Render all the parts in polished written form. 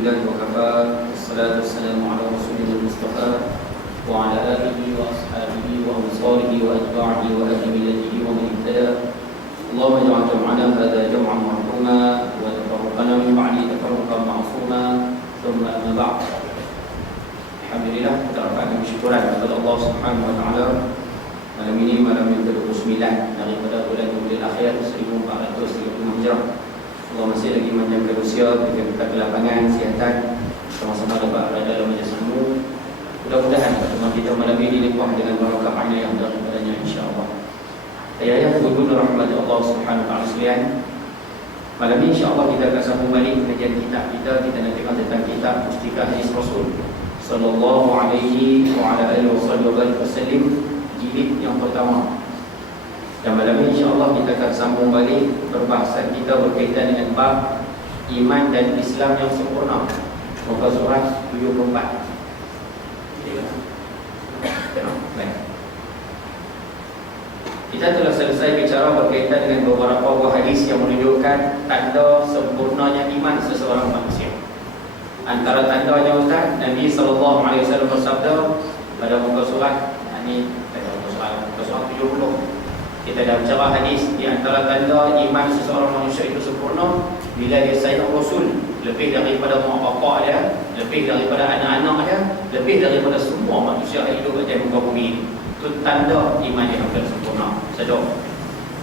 لله وكفى والصلاة والسلام على رسوله المصطفى وعلى آله وأصحابه وأنصاره وأتباعه وأهل ملته ومن اهتدى. اللهم اجعل جمعنا هذا جمعا مرحوما وتفرقنا من بعده تفرقا معصوما ثم أما بعد. Alhamdulillah, kita rafa'kan syukuran kepada Allah Subhanahu wa taala. Malam ini malam yang ke-29 daripada bulan Rabiul Akhir 1436 Hijrah. Allah masih lagi memanjangkan usia, berikan kita kelapangan, kesihatan, sama-sama dapat berada dalam majlis ilmu. Mudah-mudahan pertemuan kita malam ini dilimpah dengan barakah amal yang daripadanya, insya-Allah. Ayah-ayah ibu rahmat Allah Subhanahu wa taala sekalian. Malam ini insya-Allah kita akan sambung balik kajian kitab kita. Kita nak tengok tentang kitab Mustika Hadis Rasul sallallahu alaihi wa ala alihi wasallam, jilid yang pertama. Dan malam ini insya-Allah kita akan sambung balik perbahasan kita berkaitan dengan bab iman dan Islam yang sempurna. Muka surat 74. Kita telah selesai bicara berkaitan dengan beberapa buah hadis yang menunjukkan tanda sempurnanya iman seseorang manusia. Antara tandanya Ustaz, Nabi SAW bersabda pada muka surat, ini muka surat 70. Kita dah bicara hadis, di antara tanda iman seseorang manusia itu sempurna bila dia sayang Rasul lebih daripada mak bapak dia, lebih daripada anak-anak dia, lebih daripada semua manusia yang hidup di muka bumi ini. Itu tanda iman yang akan sempurna. Sedap.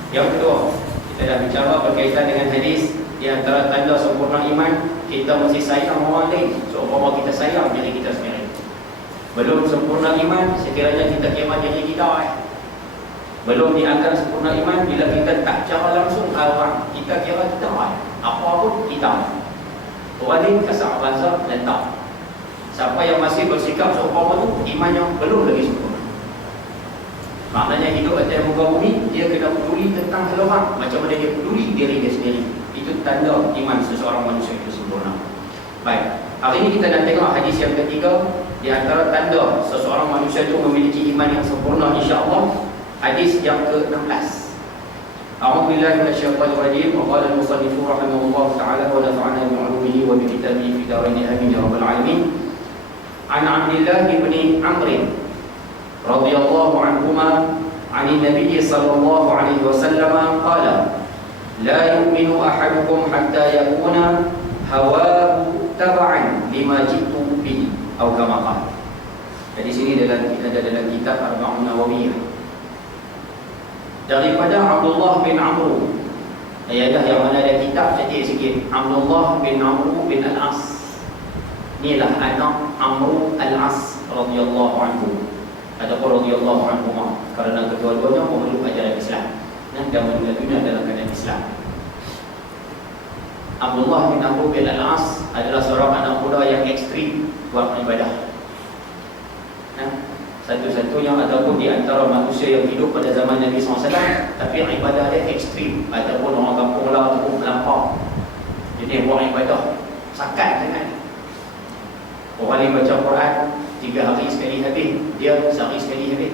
Yang kedua, kita dah bicara berkaitan dengan hadis, di antara tanda sempurna iman, kita mesti sayang orang lain seumpama kita sayang diri kita sendiri. Belum sempurna iman sekiranya kita kira diri kita. Belum dianggap sempurna iman bila kita tak cara langsung orang, kita kira kita apa pun kita. Orang lain kasar bahasa dan tak. Siapa yang masih bersikap seumpama tu, imannya belum lagi sempurna. Maknanya hidup atas muka bumi, dia kena peduli tentang hal orang macam mana dia peduli diri dia sendiri. Itu tanda iman seseorang manusia itu sempurna. Baik, hari ini kita nak tengok hadis yang ketiga. Di antara tanda seseorang manusia itu memiliki iman yang sempurna, insya-Allah, hadis yang ke-16. A'udzu billahi minasyaitonir rajim. Wa qala al-musannif rahimahullah ta'ala wa nafa'ana bi 'ulumihi wa bi kitabihi fi darin amin ya rabbal alamin. An Abdullah bin Amr radhiyallahu anhuma 'an an-nabiy sallallahu alaihi wasallam qala la yu'minu ahadukum hatta yakuna hawahu tab'an lima ji'tu bihi atau kama qala. Jadi sini dalam kitab Arba'un Nawawiyah daripada Abdullah bin Amr. Ayadah yang mana ada kitab sedikit sikit. Abdullah bin Amr bin Al-As. Inilah anak Amr Al-As radhiyallahu anhu. Ataupun radhiyallahu anhu kerana kedua-duanya memeluk ajaran Islam dan mendudunya dalam keadaan Islam. Abdullah bin Amr bin Al-As adalah seorang anak muda yang ekstrim buat ibadah. Satu-satunya ataupun di antara manusia yang hidup pada zaman Nabi SAW, tapi ibadah dia ekstrim, ataupun orang kampung lah ataupun melampau. Jadi buat ibadah sakat sangat. Orang yang baca Quran 3 hari sekali habis, dia sehari sekali habis.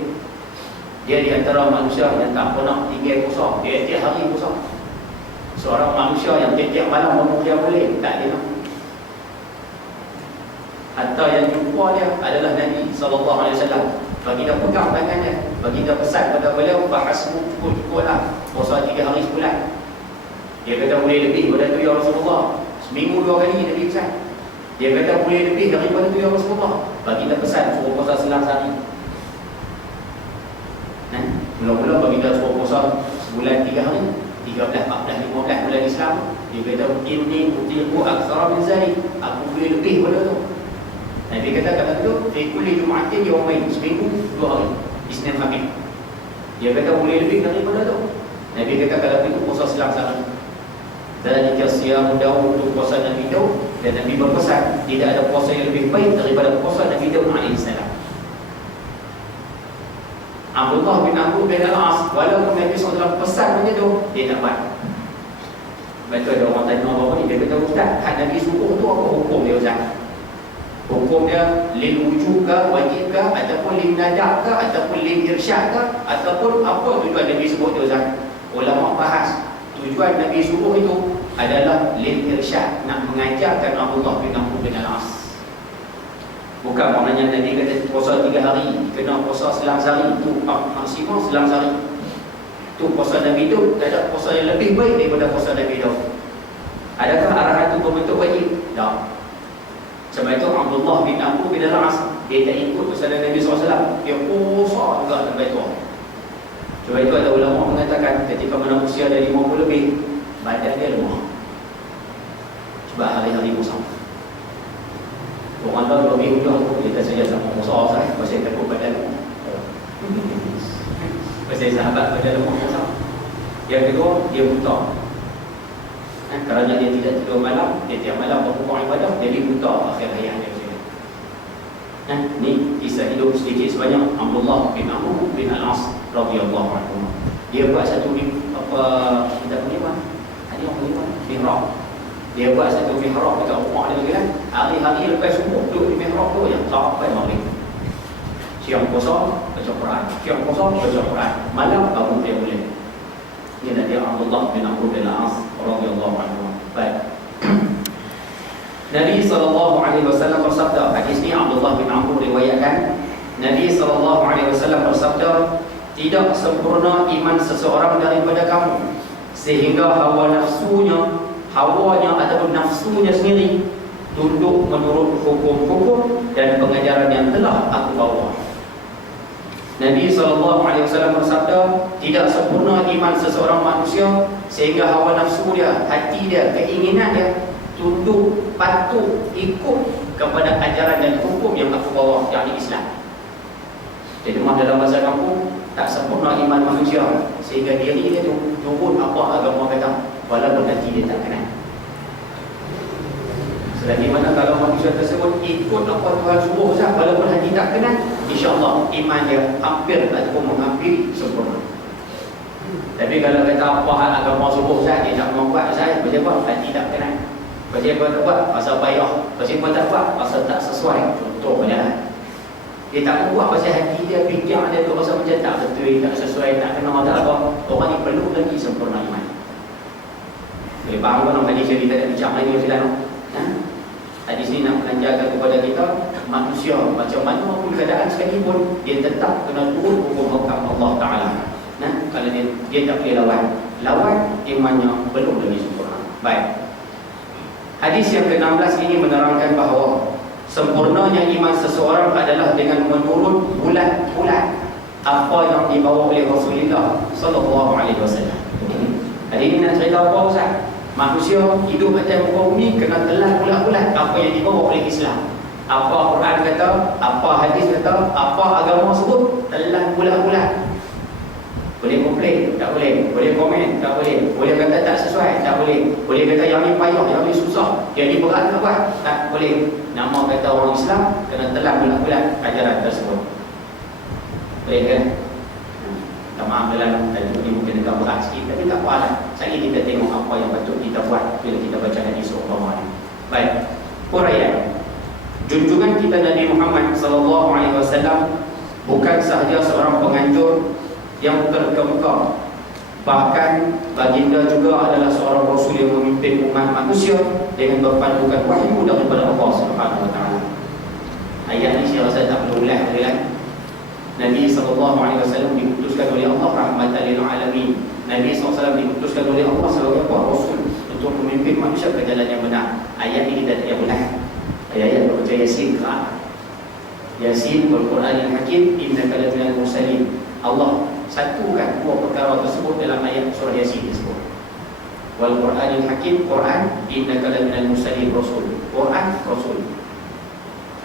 Dia di antara manusia yang tak pernah tinggal puasa, dia tiap hari puasa. Seorang manusia yang tiap malam bangun dia boleh, tak dia. Hatta yang jumpa dia adalah Nabi SAW. Bagi dia pegang tangannya, bagi dia pesan kepada beliau, bahasmu cukup-cukuplah puasa 3 hari sebulan. Dia kata boleh lebih daripada tu ya Rasulullah. Seminggu 2 kali Nabi pesan. Dia kata boleh lebih daripada tu ya Rasulullah. Bagi dia pesan suruh puasa selang sehari. Mula-mula bagi dia suruh puasa sebulan 3 hari, 13, 14, 15 bulan Islam. Dia kata inni utiqu aktsara min zalik. Aku boleh lebih daripada tu. Nabi kata kata tu fi kulli jum'atin yawmain, seminggu 2 hari, Isnin Khamis. Dia kata boleh lebih daripada tu. Nabi kata kalau itu puasa selang sehari. Dan jika siam Daud itu puasa Nabi Daud, dan Nabi berpesan tidak ada puasa yang lebih baik daripada puasa Nabi Daud AS. Abdullah bin Amr bin Al-As, walaupun Nabi SAW pesan macam tu, dia tak buat. Betul ada orang tanya apa ni, dia kata Ustaz, had Nabi suruh tu apa hukum dia Ustaz? Hukum dia lil wujub ke, wajib ke, ataupun lil nadak ke, ataupun lil irsyad ke, ataupun apa tujuan Nabi sebut tu Ustaz? Ulama bahas tujuan Nabi suruh itu adalah lil irsyad, nak mengajarkan Abdullah bin Amr bin Al-As. Bukan maknanya Nabi kata puasa 3 hari, kena puasa selang sehari, itu maksimum selang sehari. Itu puasa Nabi tu, tak ada puasa yang lebih baik daripada puasa Nabi tu. Adakah arahan itu berbentuk wajib? Tak. Sebab itu Abdullah bin Amr bin Al-As, dia tak ikut pesanan Nabi SAW, dia puasa juga sampai tu. Sebab itu ada ulama mengatakan ketika mana usia dah 50 lebih, badan dia lemah. Sebab hari-hari puasa. Orang tahu lebih mudah aku kita saja sama puasa saya, pasal takut badan lemah. Pasal sahabat badan lemah puasa. Yang kedua, dia buta. Kerana dia tidak tidur malam, dia tiap malam berkumpul ibadah, jadi buta akhir hayat dia. Ni kisah hidup sedikit sebanyak Abdullah bin Amr bin Al-As radhiyallahu anhu. Dia buat satu apa kita punya apa? Ada orang punya mihrab. Dia buat satu mihrab dekat rumah dia kan. Hari-hari lepas subuh duduk di mihrab tu yang sampai maghrib. Siang puasa baca Quran, siang puasa baca Quran, malam baru dia boleh. Ini Nabi Abdullah bin Amr bin Al-As radhiyallahu anhu. Baik. Nabi SAW bersabda, hadis ni Abdullah bin Amr riwayatkan, Nabi SAW bersabda, tidak sempurna iman seseorang daripada kamu sehingga hawanya ataupun nafsunya sendiri tunduk menurut hukum-hukum dan pengajaran yang telah aku bawa. Nabi SAW bersabda, tidak sempurna iman seseorang manusia sehingga hawa nafsu dia, hati dia, keinginan dia tunduk, patuh, ikut kepada ajaran dan hukum yang aku bawa, yakni Islam. Jadi dalam bahasa kampung, tak sempurna iman manusia sehingga diri dia turut apa agama kata, walaupun hati dia tak kenal. Selagi mana kalau manusia tersebut ikut apa Tuhan suruh sahaja, walaupun hati tak kenal, insya-Allah iman dia hampir ataupun menghampiri sempurna. Tapi kalau kata apa agama suruh sahaja, dia tak mau buat sahaja, pasal apa? Hati tak kenal. Pasal apa tak buat? Pasal payah. Pasal apa tak buat? Pasal tak sesuai. Contohnya lah, dia tak mau buat pasal hati dia, fikir dia tu rasa macam tak betul, tak sesuai, tak kenal, tak apa. Orang ni perlu lagi sempurna iman. Boleh faham kan hadis yang kita nak bincang lagi silakan. Hadis ni nak mengajarkan kepada kita manusia macam mana pun keadaan sekalipun, dia tetap kena turut hukum hukum Allah Ta'ala. Kalau dia tak boleh lawan imannya belum lagi sempurna. Baik. Hadis yang ke-16 ini menerangkan bahawa sempurnanya iman seseorang adalah dengan menurut bulat-bulat apa yang dibawa oleh Rasulullah sallallahu alaihi wasallam. Hari ini nak cerita apa Ustaz? Manusia hidup atas muka bumi kena telan bulat-bulat apa yang dibawa oleh Islam. Apa Quran kata, apa hadis kata, apa agama sebut, telan bulat-bulat. Boleh komplain? Tak boleh. Boleh komen? Tak boleh. Boleh kata tak sesuai? Tak boleh. Boleh kata yang ni payah, yang ni susah, yang ni berat nak buat? Tak boleh. Nama kata orang Islam kena telan bulat-bulat ajaran tersebut. Boleh kan? Tak maaf dalam tadi ni mungkin agak berat sikit, tapi tak apa lah. Sekali kita tengok apa yang patut kita buat bila kita baca hadis umpama ni. Baik. Huraian. Junjungan kita Nabi Muhammad SAW bukan sahaja seorang penganjur yang terkemuka, bahkan baginda juga adalah seorang Rasul yang memimpin umat manusia dengan berpandukan wahyu daripada Allah Subhanahu Wa Taala. Ayat ini saya rasa tak perlu ulang lagi. Nabi SAW diutuskan oleh Allah rahmatan lil alamin. Nabi SAW diutuskan oleh Allah sebagai Rasul untuk memimpin manusia ke jalan yang benar. Ayat ini tidak payah ulang. Ayat baca Yasin Quran. Yasin wal Quranil Hakim innaka laminal mursalin. Allah satukan dua perkara tersebut dalam ayat surah Yasin tersebut. Wal Quranil Hakim, Quran, innaka laminal mursalin, Rasul. Quran, Rasul.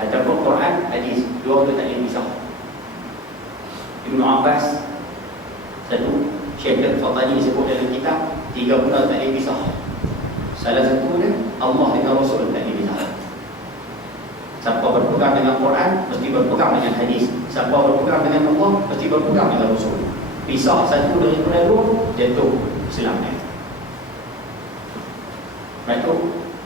Ataupun Quran, hadis, dua tu tak boleh pisah. Ibn Abbas satu, Syekh Al-Fatani sebut dalam kitab, tiga benda tak boleh pisah. Salah satu dia Allah dengan Rasul tak boleh pisah. Siapa berpegang dengan Quran mesti berpegang dengan hadis. Siapa berpegang dengan Allah mesti berpegang dengan Rasul. Pisah satu daripada dua, jatuh Islam ni. Baik tu,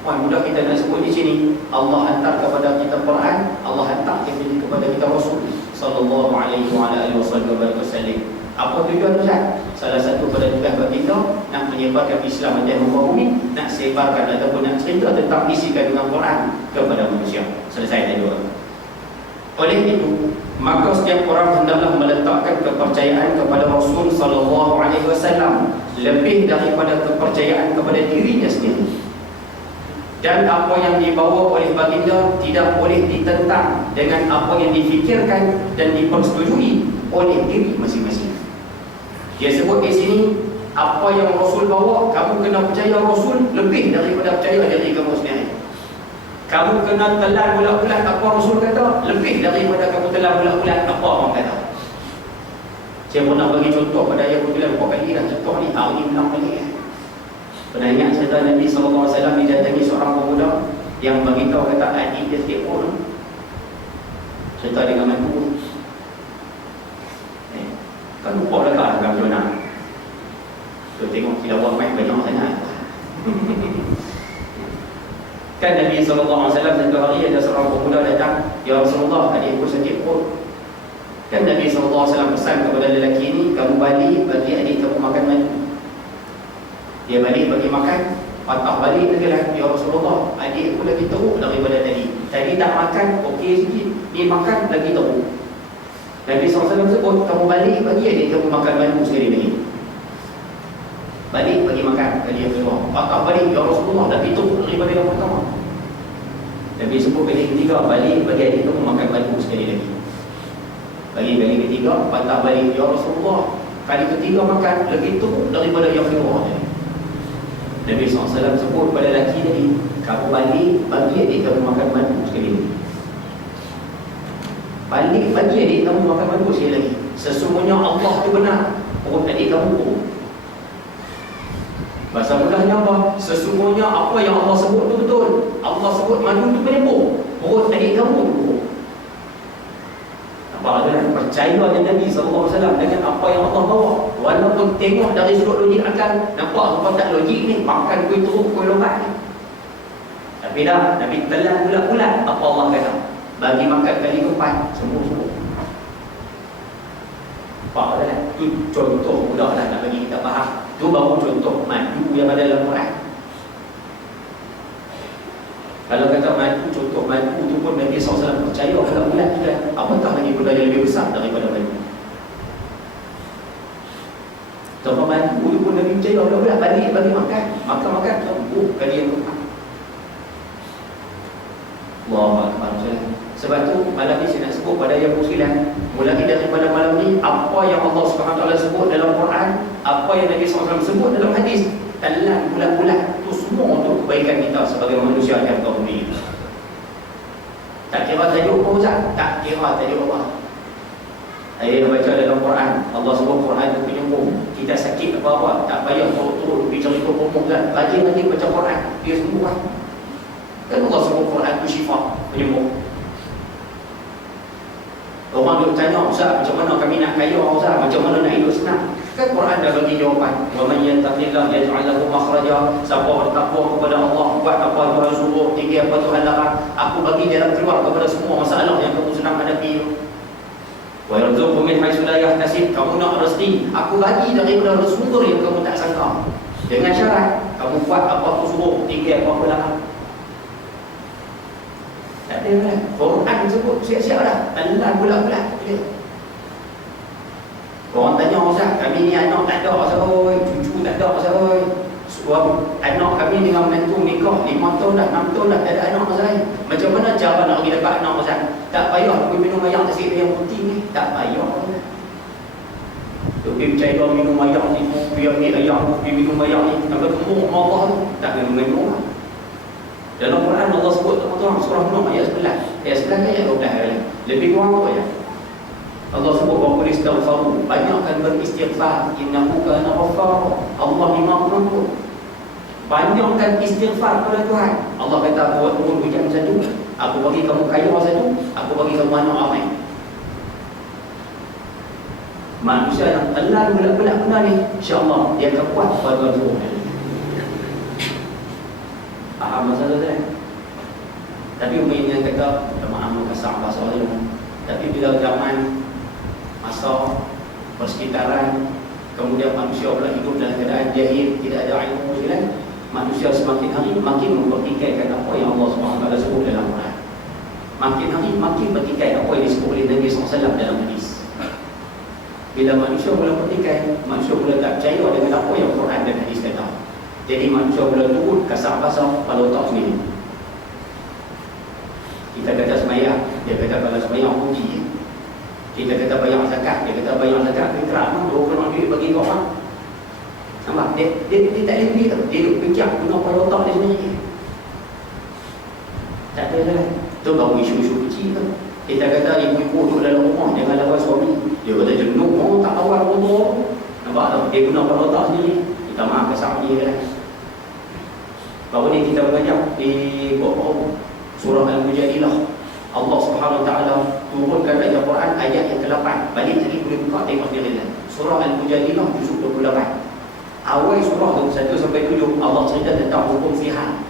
mudah kita nak sebut di sini, Allah hantar kepada kita Quran, Allah hantar kepada kita Rasul sallallahu alaihi wasallam. Apa tujuan Ustaz? Salah satu pada tugas kita nak menyebarkan Islam di muka bumi, nak sebarkan ataupun nak cerita tentang isi kandungan Quran kepada manusia. Selesai tadi. Oleh itu, maka setiap orang hendaklah meletakkan kepercayaan kepada Rasul sallallahu alaihi wasallam lebih daripada kepercayaan kepada dirinya sendiri. Dan apa yang dibawa oleh baginda tidak boleh ditentang dengan apa yang difikirkan dan dipersetujui oleh diri masing-masing. Dia sebut di sini, apa yang Rasul bawa, kamu kena percaya Rasul lebih daripada percaya diri kamu sendiri. Kamu kena telan bulat-bulat apa Rasul kata, lebih daripada kamu telan bulat-bulat apa orang kata. Saya pernah bagi contoh pada ayah Bulan berapa kali dah contoh ni, hari ni ulang lagi. Pernah ingat cerita Nabi SAW didatangi seorang pemuda yang beritahu kata adik dia sikit pun cerita dengan mantu. Kan lupa dekat dalam zona. Tu tengok tidak buat main banyak sangat. Kan Nabi SAW satu hari ada seorang pemuda datang, ya Rasulullah, adikku sakit perut. Kan Nabi SAW pesan kepada lelaki ini, kamu balik bagi adik kamu makan madu. Dia balik bagi makan, patah balik lagi lah, ya Rasulullah, adik aku lagi teruk daripada tadi. Tadi tak makan, okey sikit, ni makan lagi teruk. Nabi SAW sebut, kamu balik bagi adik kamu makan madu sekali lagi. Balik bagi makan kali yang kedua, patah balik, ya Rasulullah, lagi teruk daripada yang pertama. Nabi sebut kali ketiga, balik bagi adik kamu makan madu sekali lagi. Bagi kali ketiga, patah balik, ya Rasulullah, kali ketiga makan lagi teruk daripada yang kedua tadi. Nabi SAW sebut pada lelaki tadi, kamu balik bagi adik kamu makan madu sekali lagi. Balik bagi adik kamu makan madu sekali lagi. Sesungguhnya Allah itu benar, perut adik kamu buruk. Bahasa mudahnya apa? Sesungguhnya apa yang Allah sebut itu betul. Allah sebut madu itu penipu, perut adik kamu buruk. Nampak kan? Percaya dengan Nabi SAW dengan apa yang Allah bawa. Walaupun tengok dari sudut logik akal, nampak apa tak logik ni, makan kuih teruk, kuih lompat ni. Tapi dah, Nabi telan bulat-bulat apa Allah kata. Bagi makan kali keempat, semua-semua. Nampak kan? Itu contoh mudah lah nak bagi kita faham. Itu baru contoh madu yang ada dalam Quran. Kalau kata madu, contoh madu tu pun Nabi SAW percaya kalau bulat juga. Apatah lagi benda yang lebih besar daripada madu. Contoh madu tu pun Nabi percaya kalau bulat balik bagi makan. Makan-makan sembuh kali yang keempat. Allahu Akbar. Sebab tu malam ni saya nak sebut pada yang musilan, mulai daripada malam ni, apa yang Allah SWT sebut dalam Quran, apa yang Nabi SAW sebut dalam hadis, telan bulat-bulat, itu semua untuk kebaikan kita sebagai manusia yang kau beri. Tak kira tajuk apa Ustaz? Tak kira tajuk apa. Saya baca dalam Quran, Allah sebut Quran itu penyembuh. Kita sakit apa-apa, tak payah turut-turut pergi cerita pokok kan. Rajin-rajin baca Quran, dia sembuh kan. Kan Allah sebut Quran itu syifa, penyembuh. Orang duk tanya, Ustaz, macam mana kami nak kaya Ustaz? Macam mana nak hidup senang? Kan Quran dah bagi jawapan. Wa man yattaqillah yaj'al lahu makhraja. Siapa bertakwa kepada Allah, buat apa Tuhan suruh, tinggal apa Tuhan larang, aku bagi jalan keluar kepada semua masalah yang kamu sedang hadapi. Wa yarzuqhu min haitsu la yahtasib. Kamu nak rezeki, aku bagi daripada sumber yang kamu tak sangka. Dengan syarat kamu buat apa aku suruh, tinggal apa larang. Tak ada lah. Quran sebut siap-siap dah. Telan bulat-bulat. Orang tanya, Ustaz, kami ni anak tak ada Ustaz, cucu tak ada Ustaz. Anak kami dengan menantu nikah 5 tahun dah, 6 tahun dah, tak ada anak Ustaz. Macam mana cara nak pergi dapat anak Ustaz? Tak payah pergi minum air tasik yang putih ni. Tak payah. Pergi percaya minum air ni, biar ni air, pergi minum air ni. Sampai gemuk Allah tu. Tak minum lah. Dalam Quran Allah sebut teman-teman surah Nuh ayat 11. Ayat 11 ayat 12 lebih kurang tu ya. Allah sebut wa qul istaghfiru, banyakkan beristighfar, innahu kana ghaffar. Allah ni Maha Pengampun. Banyakkan istighfar kepada Tuhan. Allah kata aku buat turun hujan satu, aku bagi kamu kaya satu, aku bagi kamu anak ramai. Manusia yang telan bulat-bulat benar ni, insya-Allah dia akan kuat pada Tuhan. Faham masalah saya? Tapi umumnya kata, maaf kasar bahasa orang. Tapi bila zaman masa persekitaran, kemudian manusia pula hidup dalam keadaan jahil, tidak ada ilmu sekalian, manusia semakin hari makin mempertikaikan apa yang Allah SWT sebut dalam Quran. Makin hari makin bertikai apa yang disebut oleh Nabi SAW dalam hadis. Bila manusia mula pertikai, manusia mula tak percaya dengan apa yang Quran dan hadis kata. Jadi manusia mula turun kasar basah pada otak sendiri. Kita kata semayang, dia kata kalau semayang rugi. Kita kata bayar zakat, dia kata bayar zakat, dia kerana dia kena duit bagi orang. Nampak? Dia tak boleh duit tu. Dia duduk fikir guna pada otak dia sendiri. Tak ada lah. Itu baru isu-isu kecil tu. Kita kata ibu-ibu duduk dalam rumah, jangan lawan suami. Dia kata jenuh, orang tak lawan rumah. Nampak tak? Dia guna pada otak sendiri. Kita maaf kesal dia lah. Baru ni kita belajar di surah Al-Mujadilah. Allah Subhanahu Wa Taala turunkan ayat Quran ayat yang ke-8. Balik lagi boleh buka tengok sendiri lah. Surah Al-Mujadilah juzuk 28. Awal surah tu 1 sampai 7 Allah cerita tentang hukum zihar.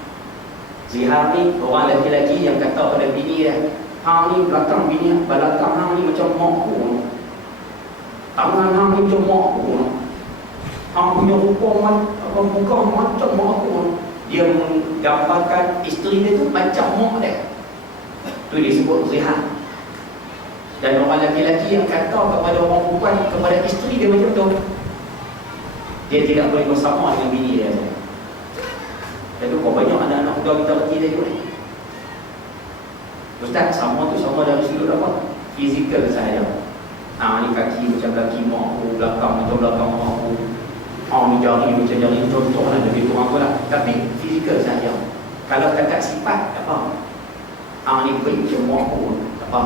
Zihar ni orang lelaki yang kata pada bini dia, hang ni belakang bini, belakang hang ni macam mak aku. Tangan hang ni macam mak aku. Hang punya rupa muka macam mak aku. Dia menggambarkan isteri dia tu macam mak dia. Itu disebut zihar. Dan orang lelaki yang kata kepada orang perempuan, kepada isteri dia macam tu, dia tidak boleh bersama dengan bini dia. Jadi kau banyak anak-anak muda kita reti dia juga ni. Ustaz, sama tu sama dari sudut apa? Fizikal sahaja. Ni kaki macam kaki mak aku, belakang macam belakang mak aku. Ni jari macam jari, contoh lah, lebih kurang apa lah. Tapi fizikal sahaja. Kalau dekat sifat, tak apa. Ni baik macam mak aku, tak apa.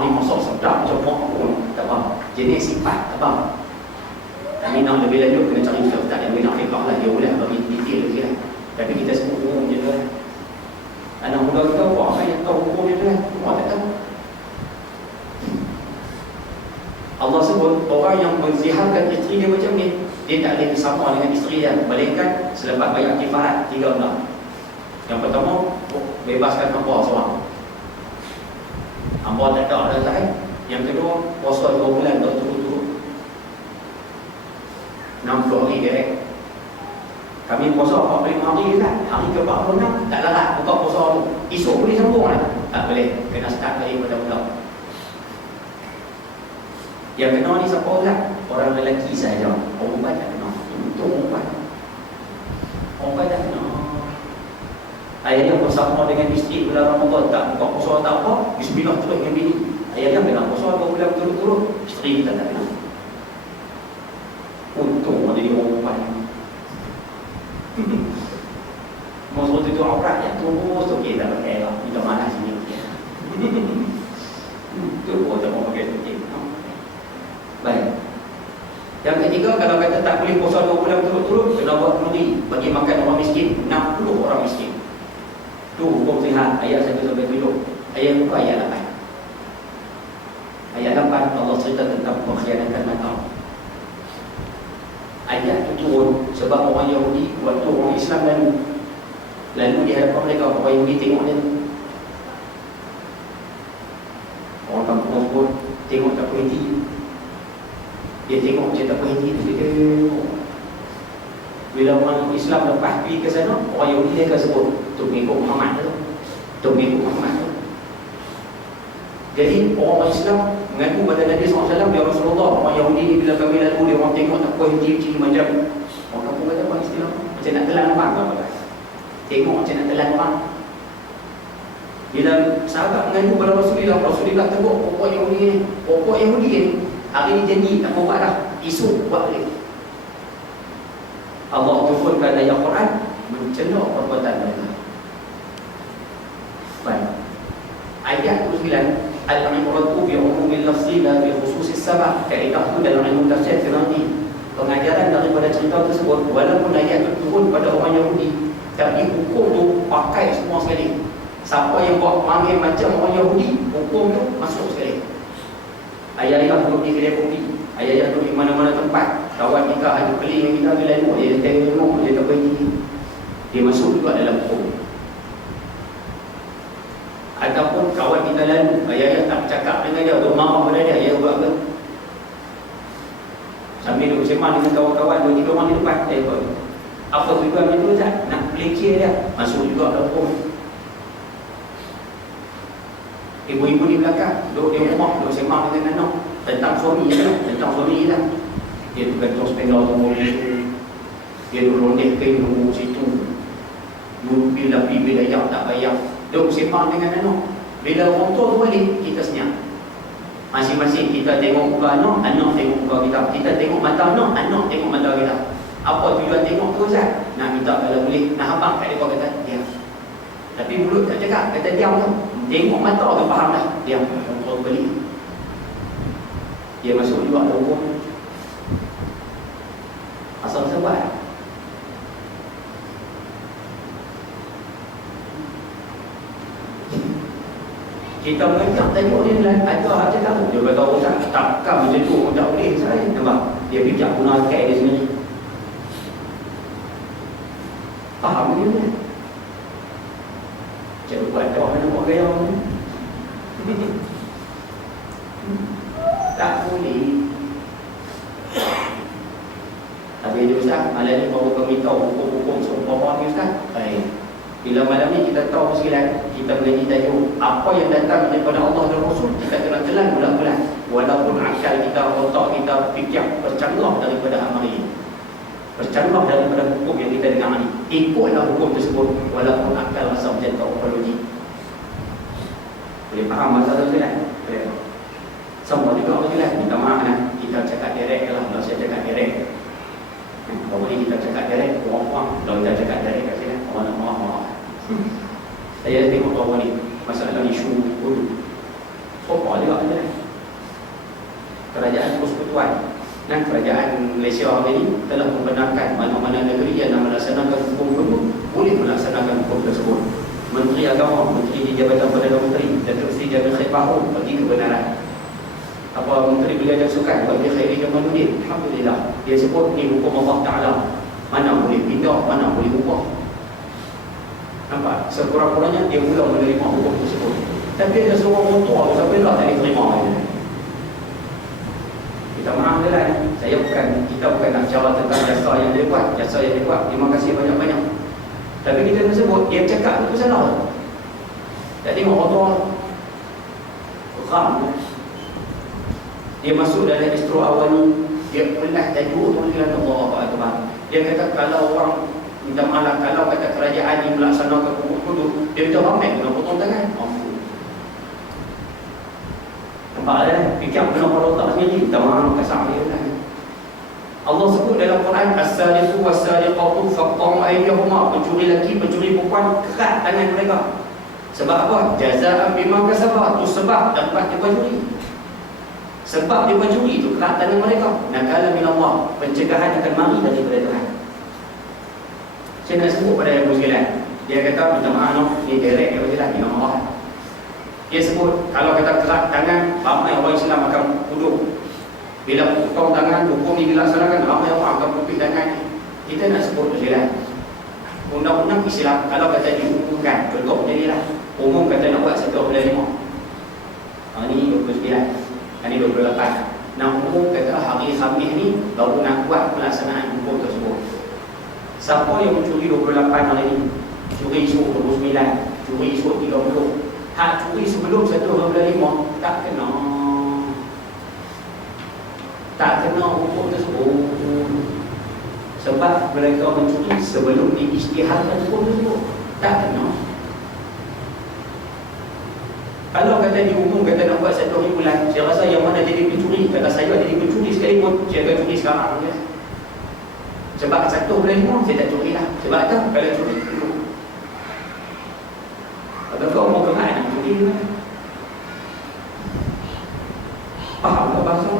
Ni masak sedap macam mak aku, tak apa. Jenis sifat, tak apa. Tapi nak lebih lanjut kena cari ustaz yang boleh nak fikah lah. Dia boleh bagi detail lagi lah. Tapi kita sebut umum je tu lah. Anak muda kita buat apa yang tahu umum je tu lah. Semua tak tahu. Allah sebut orang yang menziharkan isteri dia macam ni, dia tak boleh bersama dengan isteri dia, melainkan selepas bayar kifarat 3 bulan. Yang pertama, bebaskan hamba seorang. Hamba tak ada dah tak. Yang kedua, puasa 2 bulan berturut-turut. 60 hari direct. Kami puasa 45 hari kan. Hari ke-46 tak larat buka puasa tu. Esok boleh sambung lah. Tak boleh. Kena start dari mula-mula. Yang kena ni siapa pula? Orang lelaki sahaja. Orang perempuan tak kena. Untung perempuan. Orang perempuan tak kena. Ayahnya bersama dengan isteri bulan Ramadan tak buka puasa tak apa. Bismillah terus dengan bini. Ayahnya kena puasa 2 bulan berturut-turut. Isteri kita tak kena. Untung ada di orang perempuan. Maksud itu aurat yang terus tu kita pakai lah. Kita mana sini. Itu pun tak mau pakai tu. Baik. Yang ketiga, kalau kata tak boleh puasa 2 bulan berturut-turut, kena buat kenduri bagi makan orang miskin, 60 orang miskin. Itu hukum zihar ayat 1 sampai 7. Ayat 2, ayat 8. Ayat 8 Allah cerita tentang pengkhianatan mata. Ayat itu turun sebab orang Yahudi waktu orang Islam lalu di hadapan mereka, orang Yahudi tengok dia tu. Orang kampung pun tengok tak berhenti. Dia tengok macam tak berhenti tu, dia tengok. Bila orang Islam lepas pergi ke sana, orang Yahudi dia akan sebut tu mengikut Muhammad tu, tu mengikut Muhammad tu. Jadi orang Islam mengaku pada Nabi SAW, dia Rasulullah. Orang Yahudi ni bila kami lalu, dia orang tengok tak berhenti ciri macam orang kampung kata apa istilah, macam nak telan orang apa. Tengok macam nak telan orang. Bila sahabat mengaku pada Rasulullah, Rasulullah tegur pokok Yahudi ni, pokok Yahudi ni hari ni janji tak mau buat dah, isu buat balik. Allah turunkan ayat Quran mencela perbuatan mereka. Baik. Ayat 9, al-ibratu bi umumil lafzi la bi khususis sabab. Kaedah itu dalam ilmu tafsir nanti. Pengajaran daripada cerita tersebut, walaupun ayat itu turun pada orang Yahudi, tapi hukum tu pakai semua sekali. Siapa yang buat panggil macam orang Yahudi, hukum tu masuk sekali. Ayah-ayah duduk di kedai kopi, ayah-ayah duduk di mana-mana tempat, kawan kita ada keliling kita ada lalu, dia tengok, dia tak berhenti, dia masuk juga dalam hukum. Ataupun kawan kita lalu, ayah-ayah tak bercakap dengan dia, duduk marah pada dia, ayah buat apa? sembang dengan kawan-kawan 2-3 orang di depan, apa tujuan itu Ustaz? Nak pelikir dia, masuk juga dalam hukum. Ibu-ibu di belakang, duduk di rumah, duduk sembang dengan anak tentang suami je. Dia tu gantung sepeda tu, dia duduk rondek kain nunggu situ, nunggu bila yang tak bayar, duduk sembang dengan anak. Bila orang tua tu balik, kita senyap. Masing-masing kita tengok muka anak tengok muka kita. Kita tengok mata anak tengok mata kita. Apa tujuan tengok tu Ustaz? Nak minta kalau boleh, nak habang kat dia kata diam. Tapi mulut tak cakap, kata diam tu. Tengok mata tu faham dah. Diam, orang beli. Dia masuk juga dalam hukum. Asal sebab kita mengajak tajuk dia lah, ada hak cakap. Dia kata Ustaz, takkan macam tu, tak boleh saya. Nampak? Dia bijak guna akal dia sendiri. Faham dia ni? Cikgu buat tak mana buat gaya ni. Tak boleh. Tapi dia Ustaz, malam ni baru kami tahu hukum-hukum seumpama ni Ustaz. Baik. Bila malam ni kita tahu sekalian, kita mengaji tajuk apa yang datang daripada Allah dan Rasul, kita kena telan bulan-bulan. Walaupun akal kita, otak kita fikir bercanggah daripada amal ini, bercanggah daripada hukum yang kita dengar ni, ikutlah hukum tersebut walaupun akal rasa macam tak logik. Boleh faham masalah tu kan? Semua juga kan? Minta maaf lah, kita cakap direct lah. Kalau saya cakap direct, kalau ni kita cakap direct, orang-orang. Kalau kita cakap direct kat sini, orang nak marah-marah. Saya tengok orang ni, masalah isu sopor juga ada kan? Kerajaan Persekutuan dan Kerajaan Malaysia hari ini telah membenarkan mana-mana negeri yang nak melaksanakan hukum penuh boleh melaksanakan hukum tersebut. Menteri Agama, Menteri di Jabatan Perdana Menteri, Datuk Seri Jamil Khair Bahru bagi kebenaran. Apa Menteri Belia dan Sukan bagi Khairi Jamaluddin, alhamdulillah, dia sebut ni hukum Allah Ta'ala, mana boleh pindah, mana boleh ubah. Nampak? Sekurang-kurangnya dia mula menerima hukum tersebut. Tapi ada seorang orang tua sampai lah tak diterima. Kita maaf dia lah. Kita bukan nak jawab tentang jasa yang dia buat. Terima kasih banyak-banyak. Tapi kita nak sebut, dia cakap itu salah. Tak tengok orang tua ram. Dia masuk dalam distro awal ni, dia pernah tajuk tulisan Allah Akbar. Dia kata kalau orang minta maaf, kalau kata kerajaan ni melaksanakan hukum hudud, dia minta ramai kena potong tangan. Ampun. Nampak kan? Fikir kena pada otak sendiri. Minta maaf kasar dia kan. Allah sebut dalam Quran, as-sariqu was-sariqatu faqta'u aydiyahuma, pencuri lelaki, pencuri perempuan, kerat tangan mereka. Sebab apa? Jazaan bima kasaba, tu sebab dapat dia pencuri. Sebab dia pencuri itu kerat tangan mereka. Nakala min Allah, pencegahan akan mari daripada Tuhan. Saya nak sebut pada Ibu sekalian. Dia kata minta maaf, ni direct Ibu sekalian, minta maaf. Dia sebut kalau kata kerat tangan, ramai orang Islam akan duduk. Bila potong tangan, hukum ni dilaksanakan, ramai orang akan putih tangan. Kita nak sebut Ibu sekalian, undang-undang Islam kalau kata diumumkan, contoh jadilah umum kata nak buat 1/5. Ini 29, ini 28. Nak umum kata hari Khamis ni baru nak buat pelaksanaan hukum tersebut. Siapa yang mencuri 28 hari ini, curi esok 29, curi esok 30, hak curi sebelum 1/5 tak kena. Tak kena hukum tersebut. Sebab mereka mencuri sebelum diisytiharkan hukum tersebut. Tak kena. Kalau kata diumum kata nak buat 1 hari bulan, saya rasa yang mana jadi pencuri, kata saya jadi pencuri sekalipun, saya akan curi sekarang je. Sebab 1/5 saya tak curi lah. Sebab tu kalau curi dulu. Kalau kau mau kena nak curi lah. Faham tak bahasa?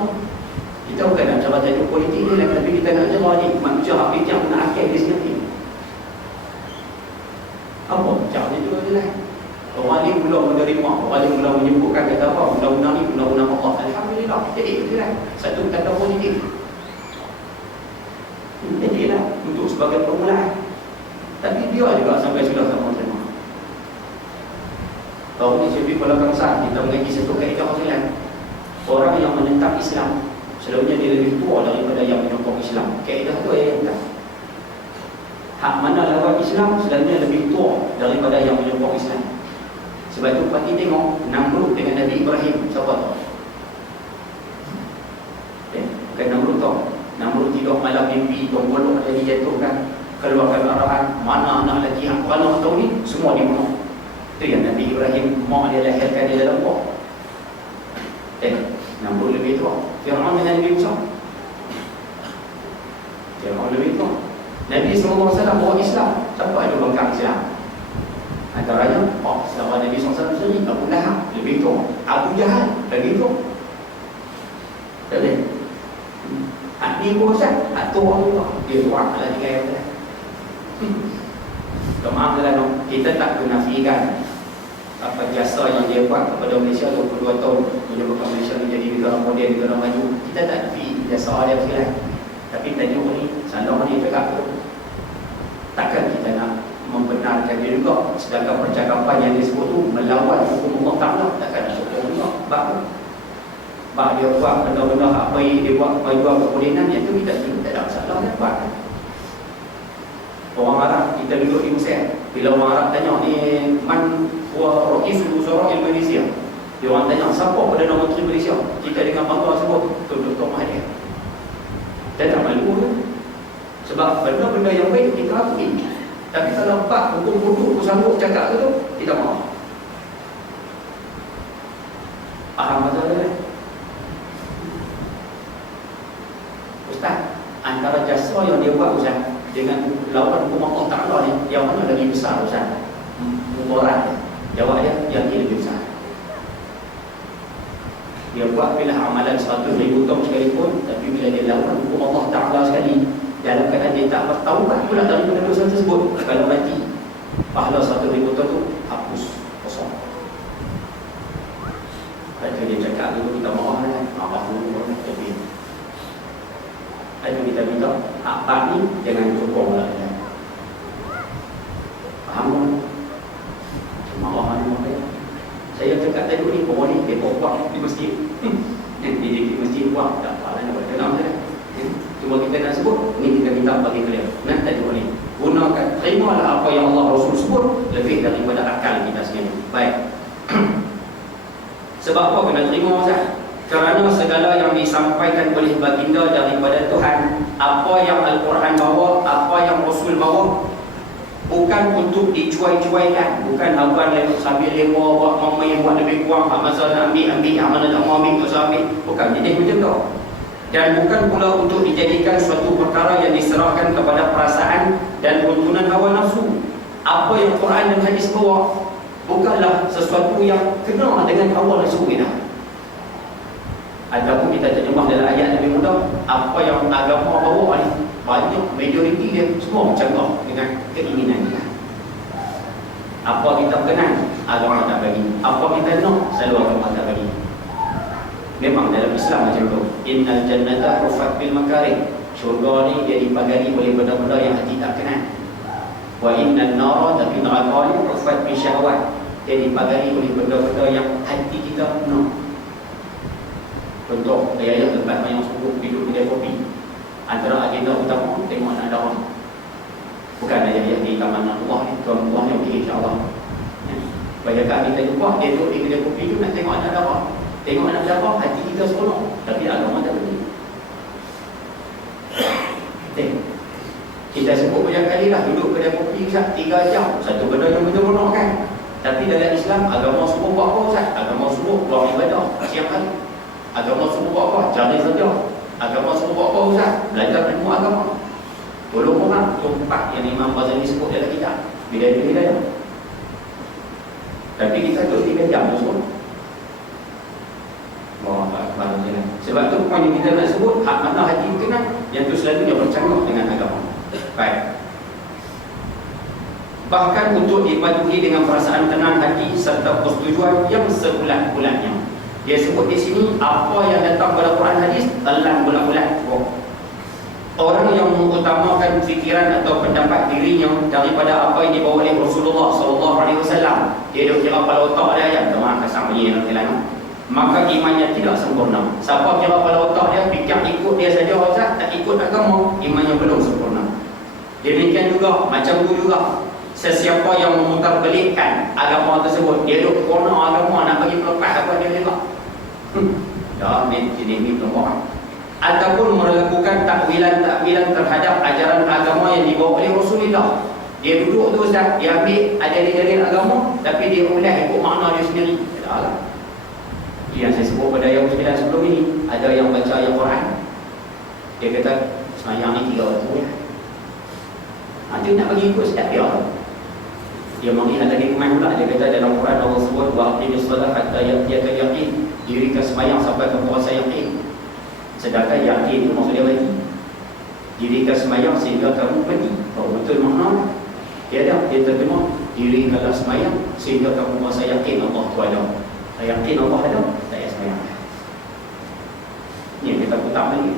Kita bukan nak cara tajuk politik ni lah, tapi kita nak cara ni manusia hak bijak nak akal dia sendiri. Apa bijak dia juga je lah. Orang ni mula menerima, orang ni mula menyebutkan kata apa, undang-undang ni undang-undang Allah. Alhamdulillah, jadi itu lah satu tanda positif. Jadilah untuk sebagai permulaan. Tapi dia juga sampai sudah sama terima. Tahun ni saya pergi Kuala Kangsar, kita mengaji satu kaedah sekalian. Orang yang menentang Islam selalunya dia lebih tua daripada yang menyokong Islam. Kaedah tu yang tak. Hak mana lawan Islam selalunya lebih tua daripada yang menyokong Islam. Sebab tu pergi tengok Namrud dengan Nabi Ibrahim, siapa tahu? Bukan Namrud tahu. Namrud tidur malam mimpi, tongkolok ada dijatuhkan, keluarkan arahan, mana anak lelaki yang beranak tahu ni, semua dibunuh. Itu yang Nabi Ibrahim mau dia lahirkan di dalam gua. Namrud lebih tua. Fir'aun dengan Nabi Musa. Fir'aun lebih tua. Nabi SAW bawa Islam. Siapa ada bangkang Islam? Antaranya, selama Nabi SAW sendiri, Abu Lahab lebih tua. Abu Jahal lebih tua. Tak boleh. Ni pun Ustaz, tua juga. Dia tua lah tinggal yang betul. Maaf lah, kita tak menafikan apa jasa yang dia buat kepada Malaysia 22 tahun menyebabkan Malaysia menjadi negara moden, negara maju. Kita tak nafi jasa dia sekalian. Tapi tanya ni, sandang ni cakap tu, takkan kita nak membenarkan dia juga, sedangkan percakapan yang disebut tu melawan hukum Allah Ta'ala. Takkan nak sokong juga. Sebab dia buat benda-benda apa yang dia buat majuan kemudian, yang tu kita tak ada masalah dia buat. Orang Arab, kita duduk di Mesir, bila orang Arab tanya ni man huwa ra'isul wuzara Malaysia, dia orang tanya siapa Perdana Menteri Malaysia, kita dengan bangga sebut tu Dr. Mahathir. Dia tak malu ke? Sebab benda-benda yang baik kita akui. Tapi kalau pak hukum bodoh sanggup cakap tu, kita maaf. Faham masalah ni? Ustaz, antara jasa yang dia buat Ustaz dengan lawan hukum Allah Ta'ala ni, yang mana lagi besar Ustaz? Mubarak dia. Jawab dia, yang ini lebih besar. Dia buat bila amalan 100,000 tahun sekalipun, tapi bila dia lawan hukum Allah Ta'ala sekali, dalam keadaan dia tak bertaubat pula daripada dosa tersebut, kalau mati, pahala 100,000 tahun tu hapus, kosong. Kalau dia cakap dulu, kita maaf lah, maaf dulu, tapi itu kita minta apa ni jangan sokong lah. Faham tak? Cuma orang ni saya cakap tadi ni bawa ni dia buat di masjid. Di masjid buat tak apa lah nak buat dalam dia. Cuma kita nak sebut ni kita minta bagi kalian. Nak tadi ni gunakan, terimalah apa yang Allah Rasul sebut lebih daripada akal kita sendiri. Baik. Sebab apa kena terima Ustaz? Kerana segala yang disampaikan oleh baginda daripada Tuhan, apa yang Al-Quran bawa, apa yang Rasul bawa, bukan untuk dicuai-cuaikan, bukan habuan sambil lewat buat main buat lebih kurang, hak masa nak ambil, hak mana tak mau ambil, tak usah ambil. Bukan jenis macam tu. Dan bukan pula untuk dijadikan suatu perkara yang diserahkan kepada perasaan dan runtunan hawa nafsu. Apa yang Quran dan hadis bawa bukanlah sesuatu yang kena dengan hawa nafsu kita. Ataupun kita terjemah dalam ayat lebih mudah, apa yang agama bawa ni banyak majoriti dia semua bercanggah dengan keinginan kita. Apa kita berkenan, agama tak bagi. Apa kita nak, selalu agama tak bagi. Memang dalam Islam macam tu. Innal jannata hufat bil makarih. Syurga ni dia dipagari oleh benda-benda yang hati tak kenal. Wa innan nara, tapi neraka ni hufat bil syahwat. Dia dipagari oleh benda-benda yang hati kita nak. Contoh, ayat tempat yang sungguh duduk kedai kopi. Antara agenda utama, tengok anak darah. Bukan ayat di taman Allah ni, tuan-tuan yang okey insyaAllah. Banyak kali kita jumpa, dia duduk di kedai kopi tu nak tengok anak darah. Tengok anak darah, hati kita seronok. Tapi agama tak boleh. Kita sebut banyak kali lah, duduk kedai kopi 3 jam. Satu benda yang betul seronok kan. Tapi dalam Islam, agama semua buat apa Ustaz? Agama semua buat ibadah siang hari. Agama semua buat apa? Cari saja. Agama semua buat apa Ustaz? Belajar ilmu agama. Tolong orang, tempat yang Imam Ghazali sebut dalam kitab Bidayah. Tapi kita duduk 3 jam tu semua. Sebab tu poin yang kita nak sebut, hak mana hati berkenan, yang tu selalunya bercanggah dengan agama. Baik. Bahkan untuk dipatuhi dengan perasaan tenang hati serta persetujuan yang sebulan-bulannya. Dia sebut di sini apa yang datang pada Quran hadis telan bulat-bulat. Orang yang mengutamakan fikiran atau pendapat dirinya daripada apa yang dibawa oleh Rasulullah SAW, dia duk kira kepala otak dia ayam. Teman kasar bunyi dalam kelan. maka imannya tidak sempurna. Siapa kira pada otak dia fikir ikut dia saja Ustaz, tak ikut agama, imannya belum sempurna. Demikian juga, macam tu juga, sesiapa yang memutarbelikkan agama tersebut, dia duk corner agama nak bagi pelepas apa dia juga. Dah jadi ni nombor. Ataupun melakukan takwilan terhadap ajaran agama yang dibawa oleh Rasulullah. Dia duduk tu Ustaz, dia ambil ada dalil agama, tapi dia ulas ikut makna dia sendiri. Dah. Yang saya sebut pada ayat 9 sebelum ini, ada yang baca ayat Quran, dia kata semayang ni 3 waktu ya. Dia nak bagi ikut setiap dia melihat lagi kemana pula. Dia kata dalam Quran Allah sebut wa aqimis solah hatta ya'tiyaka yaqin, dirikan semayang sampai kamu rasa yakin. Sedangkan yakin itu maksudnya mati. Dirikan semayang sehingga kamu mati. Oh, betul makna dia ada, dia terjemah dirikanlah semayang sehingga kamu rasa yakin Allah tu ada. Yakin Allah ada, tak payah semayang. Ni kita putar lagi.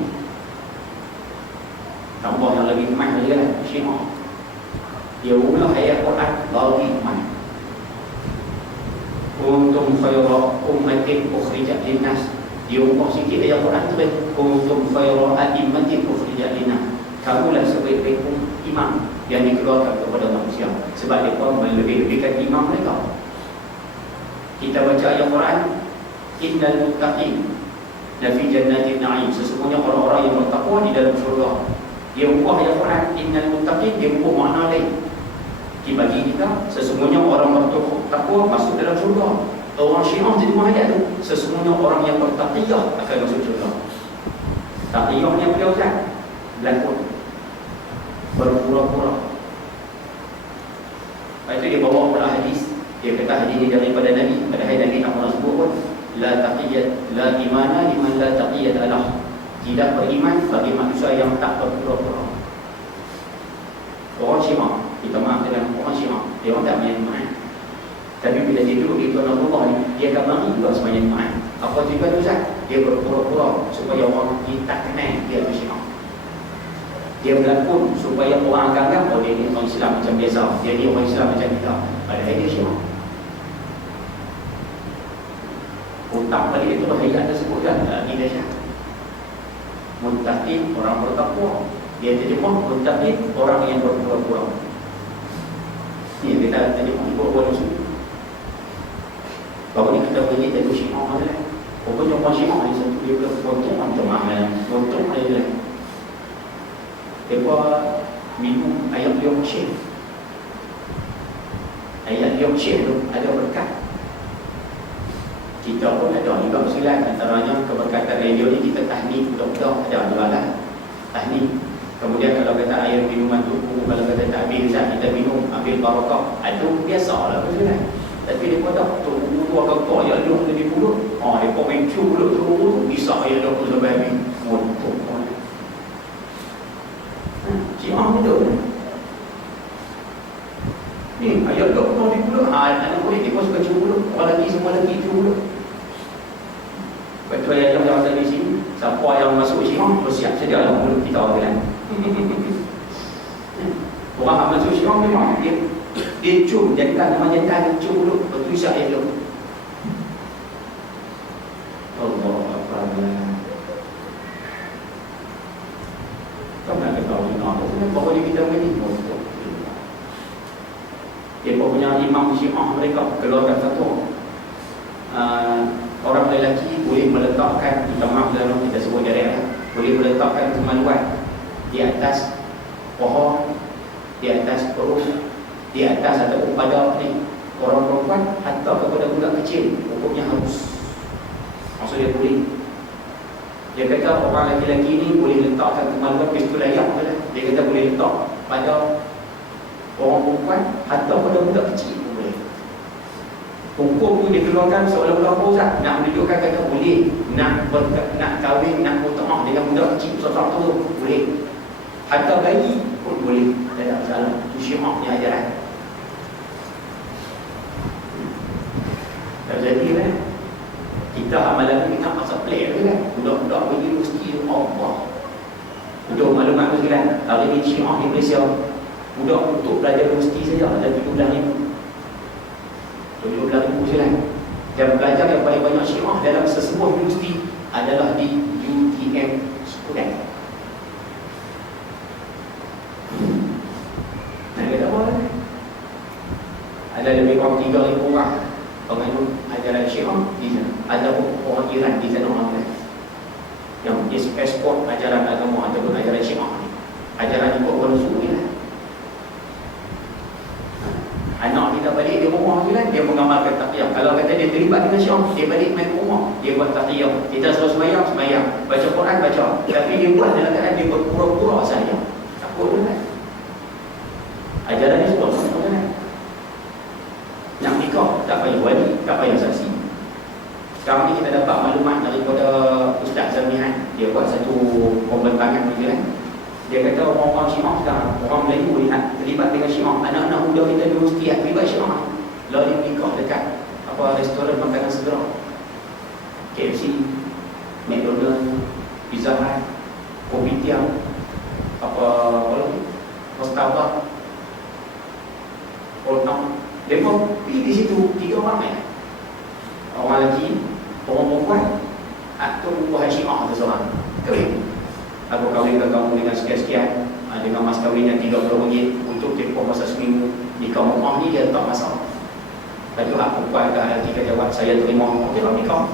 Tambah yang lebih kemah lagi lah, Syiah. Dia ulah ayat Quran bagi kemah. Kuntum khayra ummatin ukhrijat linnas. Dia ubah sikit ayat Quran tu baik. Kuntum khayra ummatin ukhrijat linnas. Kamulah sebaik-baik imam yang dikeluarkan kepada manusia. Sebab dia pun melebih-lebihkan imam mereka. Kita baca ayat Quran, innal muttaqin lafi jannatin na'im, sesungguhnya orang-orang yang bertakwa di dalam syurga. Dia ubah ayat Quran innal muttaqin, dia ubah makna lain. Bagi kita, sesungguhnya orang bertakwa masuk dalam syurga. Orang Syiah terjemah ayat tu, sesungguhnya orang yang bertaqiyah akan masuk syurga. Taqiyahnya beliau Ustaz berlakon, berpura-pura. Lepas itu dia bawa pula hadis. Dia kata hadis ini daripada Nabi. Padahal Nabi tak pernah sebut pun, la taqiyat, la imana liman la taqiyat alah. Tidak beriman bagi manusia yang tak berpura-pura. Orang Syiah, kita maaf dengan orang Syiah, dia orang tak main main. Tapi bila dia duduk di tuan Allah ni, dia akan mari juga semuanya main. Apa tujuan tu Ustaz? Dia berpura-pura supaya orang kita tak kenal dia tu Syiah. Dia berlakon supaya orang akan anggap, oh dia ni orang Islam macam biasa, dia ni orang Islam macam kita. Padahal dia Syiah. Utang balik itu hayat tersebut kan, ini dia Syiah. Muttaqin, orang bertakwa. Dia terjemah muttaqin, orang yang berpura-pura. Ni kita terjemah buat musuh. Bahawa ni kita pergi dari Syiah adalah pokoknya orang Syiah ni satu dia berpotong macam mana, potong dia. Mereka minum ayat Yorkshire. Ayat Yorkshire tu ada berkat. Kita pun ada juga usulan, antaranya keberkatan radio ni kita tahni budak-budak ada juga lah. Tahni. Kemudian kalau kata air minuman tu, kalau kata tak habis kita minum, ambil barakah. Itu biasalah usulan. Tapi dia pun tak, tu akan buat ayat dia lebih mulut. Dia pun main cu mulut tu, bisa ayat dia pun sampai habis. Montok. Syiah betul. Ni ayat dia pun di mulut. Anak boleh dia pun suka cu mulut. Orang lelaki semua lelaki cu mulut. Betul ayat yang ada di sini. Siapa yang masuk Syiah, bersiap sedia dalam mulut kita orang kan. Orang yang masuk Syiah memang dia cium, jantan nama jantan cium mulut. Betul isyak ayat dia. Allah Akbar. Kau nak ketahui kenapa? Bahawa dia kita begini. Dia punya imam Syiah mereka keluarkan satu orang lelaki boleh meletakkan, kita maaf dalam kita sebut jarak, boleh meletakkan kemaluan di atas pohon, di atas perut, di atas ataupun pada ni orang perempuan atau kepada budak kecil, hukumnya harus. Maksudnya boleh. Dia kata orang lelaki ni boleh letakkan kemaluan pistol layak lah. Dia kata boleh letak pada orang perempuan atau pada budak kecil pun boleh. Hukum tu dikeluarkan seolah-olah Ustaz nak menunjukkan kata boleh nak kahwin, nak muta'ah dengan budak kecil besar tu boleh. Hatta bayi pun boleh. Tak ada masalah. Itu Syiah punya ajaran. Tak jadi kan? Kita amalan kita masa play tu kan. Budak-budak pergi universiti Allah. Untuk maklumat tu sekalian, hari ni Syiah di Malaysia budak untuk belajar universiti saja ada 17,000. 17,000 sekalian. Dan belajar yang paling banyak Syiah dalam sesebuah universiti adalah di UTM Sekolah. Nak kata apa? Ada lebih kurang 3,000 orang penganut ajaran Syiah di sana. Ada orang Iran di sana, orang Iran yang ekspor ajaran agama ataupun ajaran Syiah ni. Ajaran ikut orang suku ni lah. Anak kita balik dia rumah je kan, dia mengamalkan taqiyah. Kalau kata dia terlibat dengan Syiah, dia balik main rumah, dia buat taqiyah. Kita suruh sembahyang, baca Quran, baca. Tapi dia buat dalam keadaan dia berpura-pura saja. Takut dia kan? Ajaran ni semua kan? Nak nikah, tak payah wali, tak payah saksi. Sekarang ni kita dapat maklumat daripada Ustaz Zamihan. Dia buat satu pembentangan ni kan. Dia kata orang-orang Syiah sekarang, orang Melayu ni nak terlibat dengan Syiah. Anak-anak muda kita di universiti terlibat Syiah. Lalu dia nikah dekat restoran makanan segera, KFC, McDonald, Pizza Hut, Kopitiam, apa lagi, Starbucks, Old Town. Mereka pergi di situ 3 orang ya. Orang lelaki, orang perempuan, atau buah Syiah tu seorang. Kering. Aku kahwinkan kamu dengan sekian-sekian, dengan mas kahwin yang RM30 untuk tempoh masa seminggu. Nikah rumah ni dia tak masalah. Lepas tu aku perempuan ke lelaki kata jawab, saya terima. Okey lah nikah.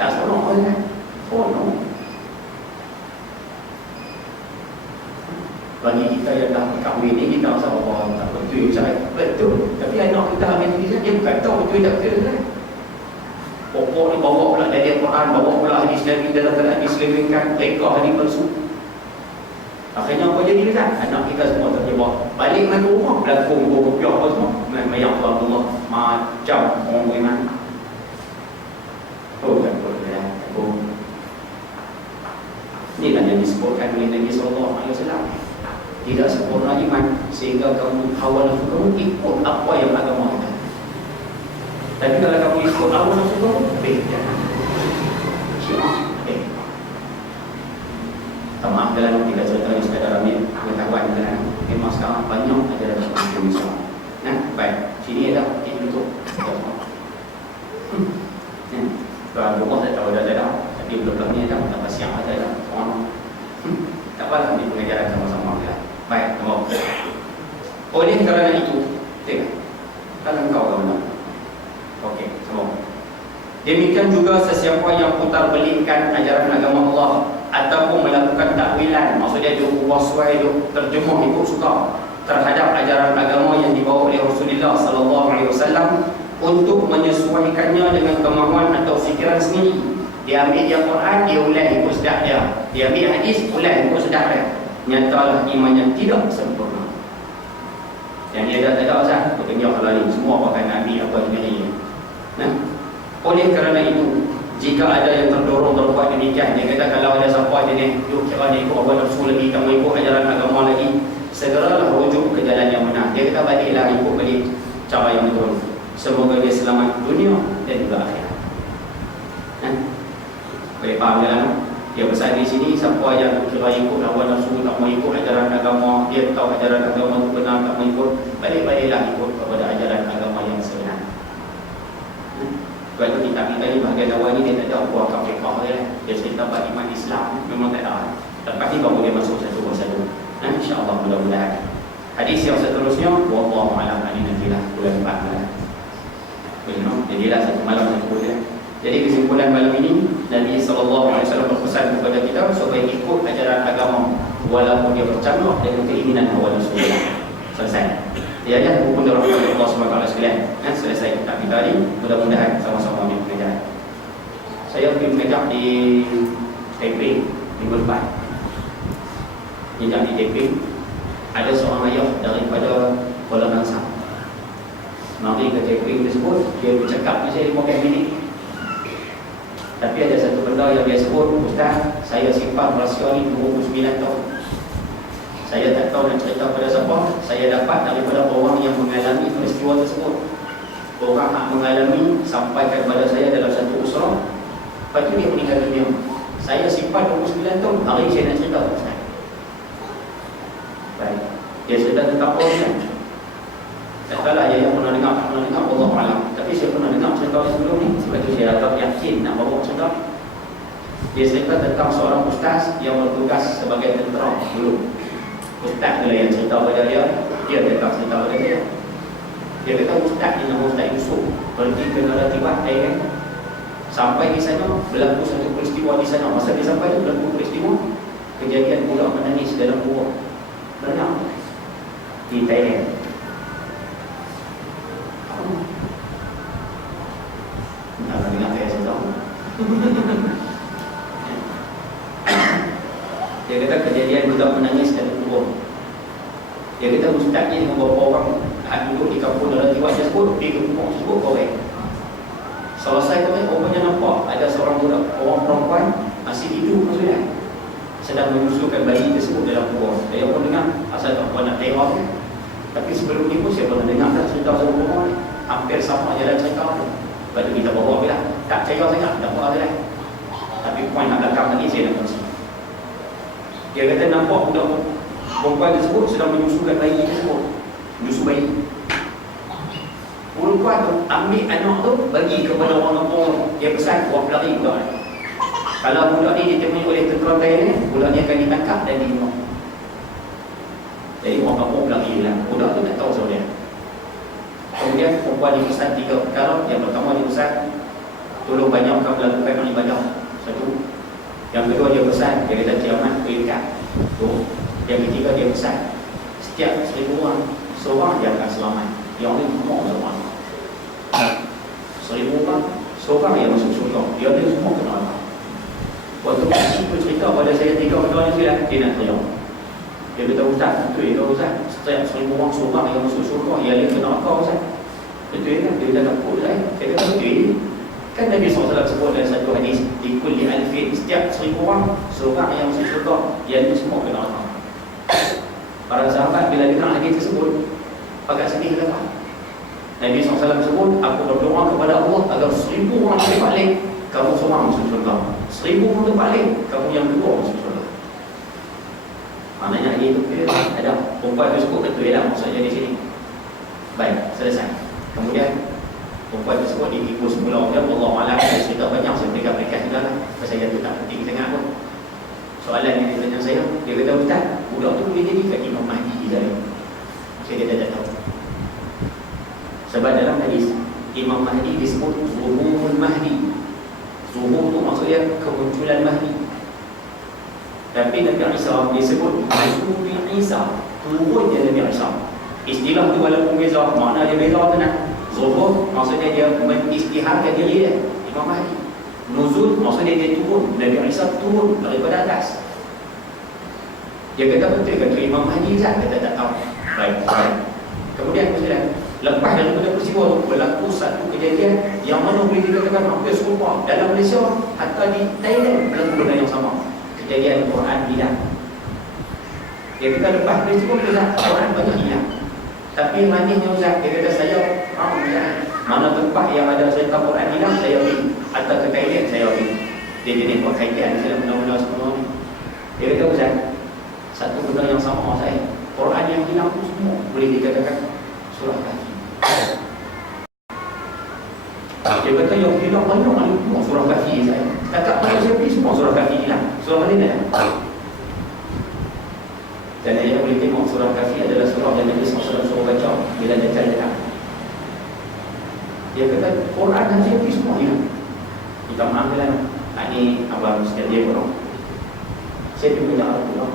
Tak seronok pun kan? Seronok. Bagi kita yang dah kahwin ni, kita rasa apa tak betul saya. Betul. Tapi anak kita ambil tulisan, dia bukan tahu betul tak betul kan? Pokok ni bawa pula dari Al-Quran, bawa pula hadis Nabi dalam keadaan diselewengkan, reka hadis palsu. Akhirnya apa jadi kan? Anak kita semua terjebak. Balik main rumah, berlakon kopiah apa semua, main Allah macam orang beriman. Oh tak boleh. Inilah yang disebutkan oleh Nabi SAW. Tidak sempurna iman sehingga kamu hawa nafsu kamu ikut apa yang agama kita. Tapi kalau kamu ikut hawa nafsu kamu, beda. Maaf dalam tidak cerita sekadar ambil pengetahuan dalam memang sekarang banyak ajaran Islam. Nah, baik. Sini ada kita duduk. Kalau rumah tak tahu dah. Tapi belum ni ada tak siap ada dah. Tak apalah di pengajaran sama-sama lah. Baik, tengok. Oleh kerana itu, tengok. Kalau engkau kawan. Okey, semua. Demikian juga sesiapa yang putar belikkan ajaran agama Allah ataupun melakukan takwilan, maksudnya dia ubah suai, dia terjemah ikut suka terhadap ajaran agama yang dibawa oleh Rasulullah sallallahu alaihi wasallam untuk menyesuaikannya dengan kemahuan atau fikiran sendiri. Dia ambil dia Quran, dia ulang ikut sedak dia. Dia ambil hadis, ulang ikut sedak dia. Nyatalah imannya tidak sempurna. Yang dia tak ada asal, bertanya halal semua pakai Nabi apa sendiri. Nah, oleh kerana itu, jika ada yang terdorong berbuat demikian, dia kata kalau ada siapa jenis yuk kira dia ikut hawa nafsu lagi, kamu ikut ajaran agama lagi, segeralah rujuk ke jalan yang benar. Dia kata baliklah ikut balik cara yang betul. Semoga dia selamat dunia dan juga akhirat. Boleh faham jalan? Dia pesan di sini, siapa yang kira ikut hawa nafsu, tak mau ikut ajaran agama, dia tahu ajaran agama itu benar, tak mau ikut, balik-baliklah ikut kepada ajaran agama yang sebenar. Sebab itu kita ni bahagian awal ni dia tak ada buah kafirkah dia. Dia cerita bab iman Islam memang tak ada. Lepas ni baru dia masuk satu persatu. InsyaAllah mudah-mudahan. Hadis yang seterusnya, wallahu a'lam nantilah bulan 4. Jadilah satu malam satu bulan. Jadi kesimpulan malam ini, Nabi SAW berpesan kepada kita supaya ikut ajaran agama walaupun dia bercanggah dengan keinginan hawa nafsu. Selesai. Ya, hukum dari Allah SWT sekalian. Selesai kitab kita ini. Mudah-mudahan sama-sama ambil pengajaran. Saya pergi mengajar di Taipei minggu depan. Mengajar di Taipei. Ada seorang ayah daripada Kuala Nangsang. Mari ke Taipei tersebut, dia bercakap dengan saya 15 minit. Tapi ada satu benda yang dia sebut, Ustaz, saya simpan rahsia ni 29 tahun. Saya tak tahu nak cerita pada siapa. Saya dapat daripada orang yang mengalami peristiwa tersebut. Orang yang mengalami sampaikan kepada saya dalam satu usrah. Lepas tu dia meninggal dunia. Saya simpan 29 tahun. Hari saya nak cerita kepada saya. Baik. Dia cerita tentang orang kan. Tak tahulah yang pernah dengar, tak pernah dengar, Allah Alam. Tapi contoh sebelum ni. Sebab tu saya agak yakin nak bawa contoh. Dia cerita tentang seorang ustaz yang bertugas sebagai tentera dulu. Ustaz tu lah yang cerita pada dia. Dia tetap cerita pada dia. Dia kata ustaz ni nama Ustaz Yusuf pergi ke negara Tibet, Thailand. Sampai di sana berlaku satu peristiwa di sana. Masa dia sampai tu berlaku peristiwa kejadian budak menangis dalam gua berenang di Thailand. Nak dengar saya cerita. Dia kata kejadian budak menangis dalam gua. Dia kata ustaz ni dengan beberapa orang duduk di kampung dalam Tibet tersebut, pergi ke kampung tersebut korek. Selesai korek, rupanya nampak ada seorang budak, orang perempuan masih hidup maksudnya, sedang menyusukan bayi tersebut dalam kubur. Saya pun dengar, asal tak pernah nak tengok kan. Tapi sebelum ni pun saya pernah dengar dah cerita pasal kubur ni. Hampir sama jalan cerita tu. Lepas tu kita bawa bilang, tak percaya sangat, tak apa lah. Tapi poin nak belakang lagi saya nak kongsi. Dia kata nampak budak perempuan tersebut sedang menyusukan bayi tersebut. Menyusu bayi. Perempuan tu ambil anak tu bagi kepada orang kampung. Dia pesan buat pelari budak ni. Kalau budak ni ditemui oleh tentera Thailand, budak ni akan ditangkap dan dibunuh. Jadi orang kampung pelari bilang, budak tu tak tahu soal dia. Kemudian perempuan dipesan 3 perkara. Yang pertama dipesan tolong banyakkan melakukan ibadah. Satu. Yang kedua dia pesan, dia kata kiamat dekat. Yang ketiga dia pesan setiap 1000 orang seorang dia akan selamat. Yang ni semua selamat. 1000 orang seorang yang masuk syurga. Dia ni semua kena apa. Waktu itu cerita pada saya 3 perkara ni lah, dia nak teriak. Dia kata ustaz, betul ke ustaz? Setiap 1000 orang seorang yang masuk syurga, dia kena apa ustaz? Betul kan? Dia kata takut saya. Saya kata betul. Kan Nabi SAW sebut dalam satu hadis, di kulli alfin, setiap 1000 orang seorang yang masuk syurga, dia ni semua kena apa. Para sahabat bila dengar hadis tersebut agak sedih kata. Nabi SAW sebut, aku berdoa kepada Allah agar 1000 orang terbalik, kamu seorang masuk syurga. 1000 orang terbalik, kamu yang kedua masuk syurga. Maknanya hadis itu ada perempuan tersebut betul lah maksudnya di sini. Baik, selesai. Kemudian perempuan tersebut ditipu semula. Allah Alam, saya cerita banyak, saya berikan juga lah. Pasal yang itu tak penting sangat pun. Soalan yang ditanya saya, dia kata ustaz, budak tu boleh jadi kat Imam Mahdi di dalam. Saya kata tak tahu. Sebab dalam hadis Imam Mahdi disebut Zuhurul Mahdi. Zuhur tu maksudnya kemunculan Mahdi. Tapi Nabi Isa disebut Zuhur Isa, turunnya Nabi Isa. Istilah tu walaupun beza, makna dia beza benar. Zuhur maksudnya dia mengistiharkan diri dia, Imam Mahdi. Nuzul maksudnya dia turun, Nabi Isa turun daripada atas. Dia kata betul kata Imam Mahdi Zat, kata tak tahu. Baik. Kemudian lepas daripada peristiwa itu berlaku satu kejadian yang mana boleh dikatakan hampir serupa dalam Malaysia, hatta di Thailand berlaku benda yang sama. Kejadian Quran hilang. Dia kata lepas peristiwa Quran banyak hilang. Tapi manisnya Ustaz, dia kata saya mana tempat yang ada cerita Quran hilang, saya pergi. Atau ke Thailand, saya pergi. Dia jadi buat kaitan dalam benda-benda semua ni. Dia kata Ustaz, satu benda yang sama saya, Quran yang hilang tu semua boleh dikatakan surah Kahfi. Dia kata yang hilang banyak ni semua surah Kahfi saya. Setakat mana saya pergi semua surah Kahfi hilang. Surah mana ni? Dan yang boleh tengok surah Kahfi adalah surah yang Nabi SAW suruh baca bila Dajjal datang. Dia kata Quran dan saya pergi semua hilang. Kita mengambil ni abang sekali dia pun. Saya pergi nak pulang.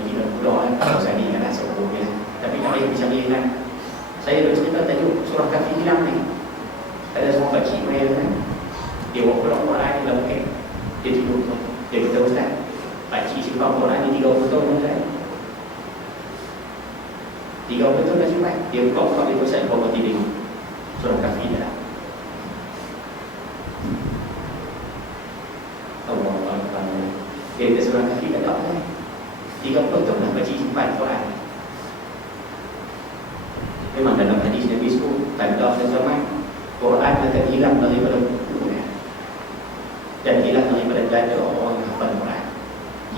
Lagi nak pulang kalau saya ni kan saya boleh. Tapi tak payah bisa hilang. Saya dah cerita tajuk surah Kahfi hilang ni. Ada semua pakcik main kan. Dia bawa pulang Quran ni lah mungkin. Dia tidur. Dia kata ustaz, pakcik simpan Quran ni 30 tahun ustaz. 30 tahun dah simpan. Dia buka dia ustaz bawa tidur. Surah Kahfi dah. Allah Allah. Dia kata surah Kahfi tak tahu kan. 30 tahun dah pakcik simpan Quran. Memang dalam hadis Nabi sebut tanda zaman Quran akan hilang daripada buku dan hilang daripada dada orang yang hafal Quran.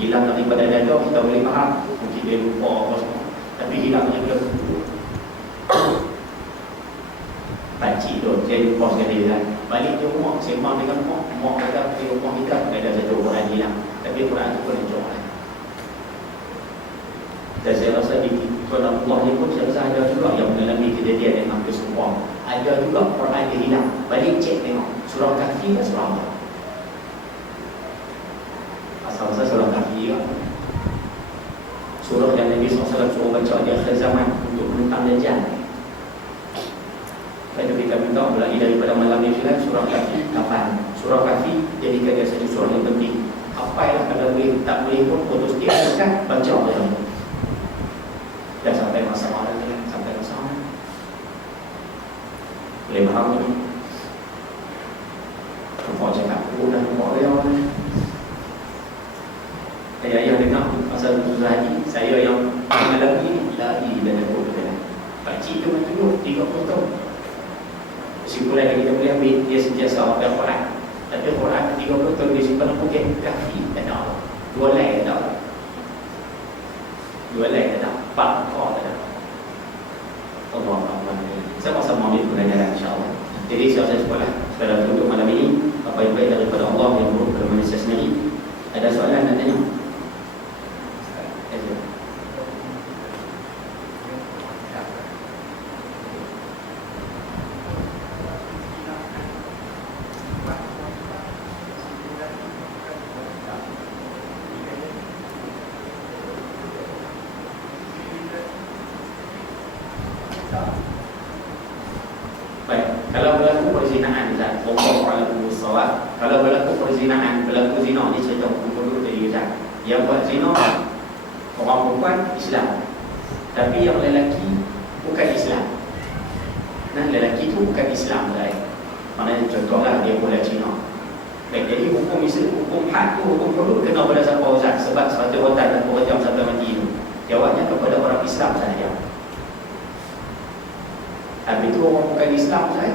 Hilang daripada dada kita boleh faham, mungkin dia lupa apa semua. Tapi hilang daripada buku. Baik, pakcik tu, saya jumpa sekali kan. Balik ke rumah, sembang dengan mak kata di rumah kita ada satu Quran hilang. Tapi Quran tu pun jauh kan. Dan saya rasa di Quran Allah ni pun saya rasa ada juga yang mengalami kejadian yang hampir semua. Ada juga Quran dia hilang. Balik cek tengok surah Kahfi ke surah apa? Asal-asal surah Kahfi juga. Surah yang Nabi SAW suruh baca di akhir zaman untuk menentang Dajjal. Kalau kita minta mulai daripada malam ni juga surah Kahfi. Kapan? Surah Kahfi jadikan dia satu surah yang penting. Apa yang kalau boleh tak boleh pun putus dia kan baca dalam. Dan sampai masa mana ni, sampai masa mana? Boleh faham ni? Kau cakap aku dah nampak dia ni. Ayah dengar pasal susah haji. Saya yang mengalami ni lari dan aku berkata pakcik tu macam tu 30 tahun. Kesimpulan yang kita boleh ambil, dia sentiasa hafal Quran. Tapi Quran 30 tahun dia simpan mungkin Kahfi tak ada. Dua lain tak ada. Dua lain tak ada. 4 kau tak ada. Allah Allah. Sama-sama ambil pelajaran insya-Allah. Jadi saya sebutlah pada untuk malam ini apa yang baik daripada Allah yang buruk daripada manusia sendiri. Ada soalan nak tanya? Kalau berlaku perzinaan, Allah Alam Musawat. Kalau berlaku perzinaan, berlaku zina, ni cerita dulu tadi Ustaz. Yang buat zina orang perempuan Islam, tapi yang lelaki bukan Islam. Nah, lelaki tu bukan Islam lah. Maknanya contohlah dia boleh zina. Baik, jadi hukum Islam, hukum had tu, hukum hudud kena pada siapa Ustaz? Sebab 100 rotan dan 2 jam sampai mati tu. Jawabnya kepada orang Islam sahaja. Tapi itu orang bukan Islam saya.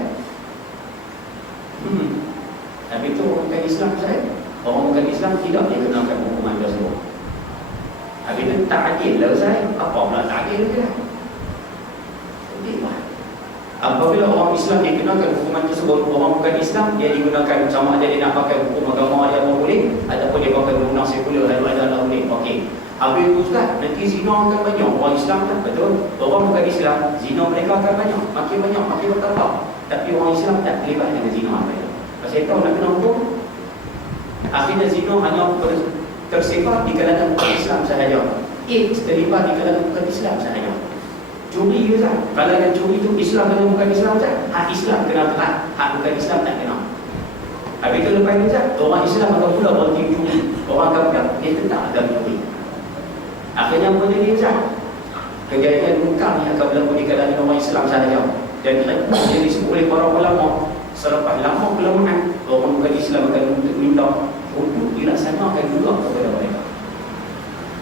Tapi itu orang bukan Islam saya. Orang bukan Islam tidak dikenakan hukuman tersebut. Tapi itu tak adil lah saya. Apa pula tak adil ke? Apabila orang Islam dikenakan hukuman tersebut, orang bukan Islam dia digunakan sama ada dia nak pakai hukum agama dia apa boleh, ataupun dia pakai undang sekular lalu ada boleh. Okey. Habis itu Ustaz, nanti zina akan banyak. Orang Islam kan betul. Orang bukan Islam, zina mereka akan banyak. Makin banyak, makin bertambah. Tapi orang Islam tak terlibat dengan zina mereka. Pasal tahu nak kena hukum. Akhirnya zina hanya tersebar di kalangan bukan Islam sahaja. Terlibat di kalangan bukan Islam sahaja. Curi Ustaz. Kalangan curi itu Islam dengan bukan Islam Ustaz. Hak Islam kena terat, hak bukan Islam tak kena. Habis itu lepas itu Ustaz, orang Islam akan pula berhenti curi. Orang akan pula, dia tetap akan curi. Akhirnya apa jadi Ustaz? Kejadian munkar ni akan berlaku di kalangan orang Islam sahaja. Dan dia disebut oleh para ulama selepas lama pelemahan, orang bukan Islam akan minta untuk dilaksanakan juga kepada mereka.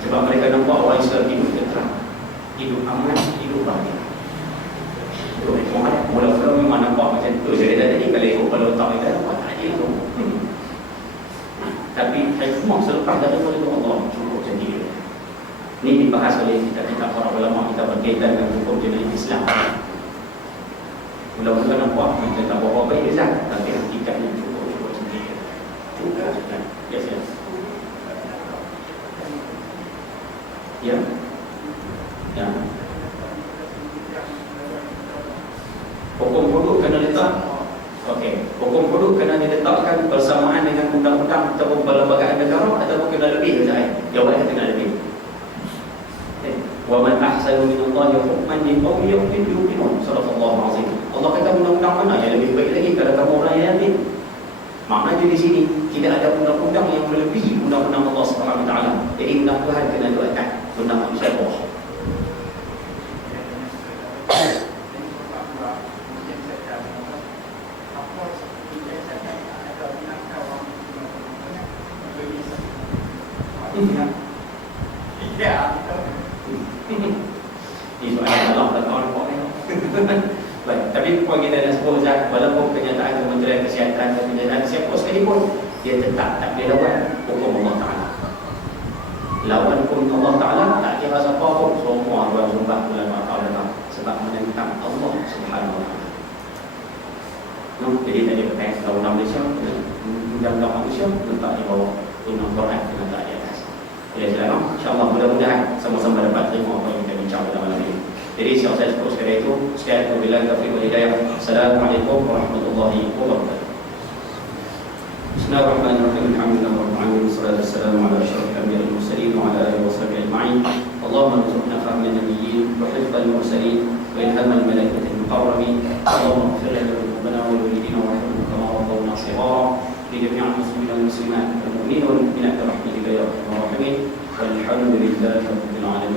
Sebab mereka nampak orang Islam hidup tenteram, hidup aman, hidup bahagia. Mula-mula memang nampak macam tu. Saya kata tadi kalau ikut pada otak kita nampak tak adil tu. Tapi hikmah selepas daripada Allah cukup macam dia. Ini dibahas oleh kita para ulama kita berkaitan dengan hukum jenis Islam. Mula-mula nampak kita tak berapa baik Islam, tapi hakikatnya cukup sendiri. Cukup kan? Yes. Ya. Ya. Hukum hudud kena letak. Okey, hukum hudud kena diletakkan bersamaan dengan undang-undang ataupun perlembagaan negara ataupun kena lebih Ustaz? Jawabnya kena lebih. Wa man ahsanu minallahi hukman liqaumin yu'minun. Sallallahu alaihi wasallam. Allah kata undang-undang mana yang lebih baik lagi kalau kamu orang yang yakin. Maknanya di sini tidak ada undang-undang yang melebihi undang-undang Allah Subhanahu wa taala. Jadi undang Tuhan kena diletakkan, undang manusia Allah. Ini soalan dalam tak kawan-kawan ni. Baik, tapi kalau kita dah sebut Ustaz, walaupun kenyataan Kementerian Kesihatan dan kenyataan siapa sekalipun, dia tetap tak boleh lawan hukum Allah Ta'ala. Lawan hukum Allah Ta'ala tak kira siapa pun, semua orang sumpah bulan Makkah datang sebab menentang Allah Subhanahu Wa Ta'ala. No? Jadi tadi berkait kalau undang Malaysia, undang-undang manusia letak di bawah undang Quran letak di atas. Jadi no? InsyaAllah mudah-mudahan sama-sama dapat terima apa yang kita bincang pada malam ini. Jadi saya cukup sekali itu. Sekian wabillahi taufiq wal hidayah. Assalamualaikum warahmatullahi wabarakatuh. Bismillahirrahmanirrahim. Alhamdulillahirabbil alamin. Wassalatu wassalamu ala asyrafil anbiya'i wal mursalin wa ala alihi washabihi ajma'in. Allahumma arzuqna fahman nabiyyin wa hifdzal mursalin wa ilhamal malaikatil muqarrabin. Allahumma ighfir lana dhunubana wa walidina wa arhamna kama rabbawna shighara. Li jami'il muslimin wal muslimat wal mu'minin wal mu'minat bi rahmatika ya arhamar rahimin. Walhamdulillahi rabbil alamin.